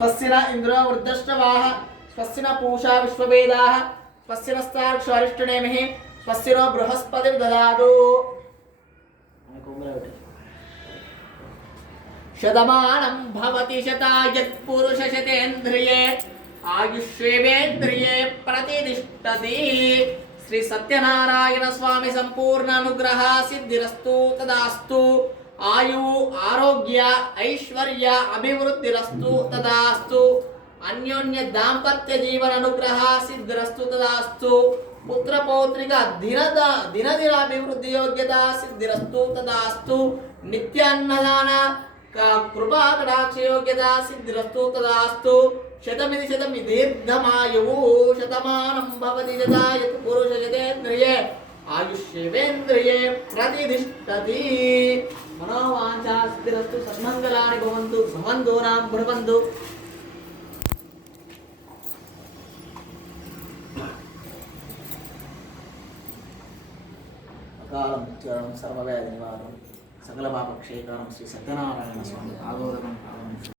स्वस्ति न इंद्रो वृद्धश्रवाः स्वस्ति न पूषा विश्ववेदाः स्वस्ति नस्तार्क्ष्वारिष्टनेमिः स्वस्ति नो बृहस्पतिर्दधातु शतमानं भवति शतायत् पुरुषशतेन्द्रिये आयुष्येवेन्द्रिये प्रतिष्ठति श्री सत्यनारायण स्वामी संपूर्ण अनुग्रह सिद्धिरस्तु तदास्तु आयु आरोग्य ऐश्वर्य अभिवृद्धिरस्तु तदास्तु अन्योन्य दाम्पत्य जीवन अनुग्रह सिद्धिरस्तु तदास्तु पुत्र पौत्रिक दिन अभिवृद्धि योग्यता सिद्धिरस्तु तदास्तु नित्य अन्नदान कृपा कटाक्ष योग्यता सिद्धिरस्तु तदास्तु शतमिति शतमि दीर्घमायुः शतमानं भवति शतायत् पुरुषशतेन्द्रिये आयुष्येवेन्द्रिये प्रतिष्ठति मनोवांछा सिद्धिरस्तु सन्मंगलानि भवन्तु भवन्तूनां भवन्तु अकालं मुक्तिकरं सर्वव्याधि निवारणं सकलपापक्षेकरं श्री सत्यनारायण स्वामी आगोदकं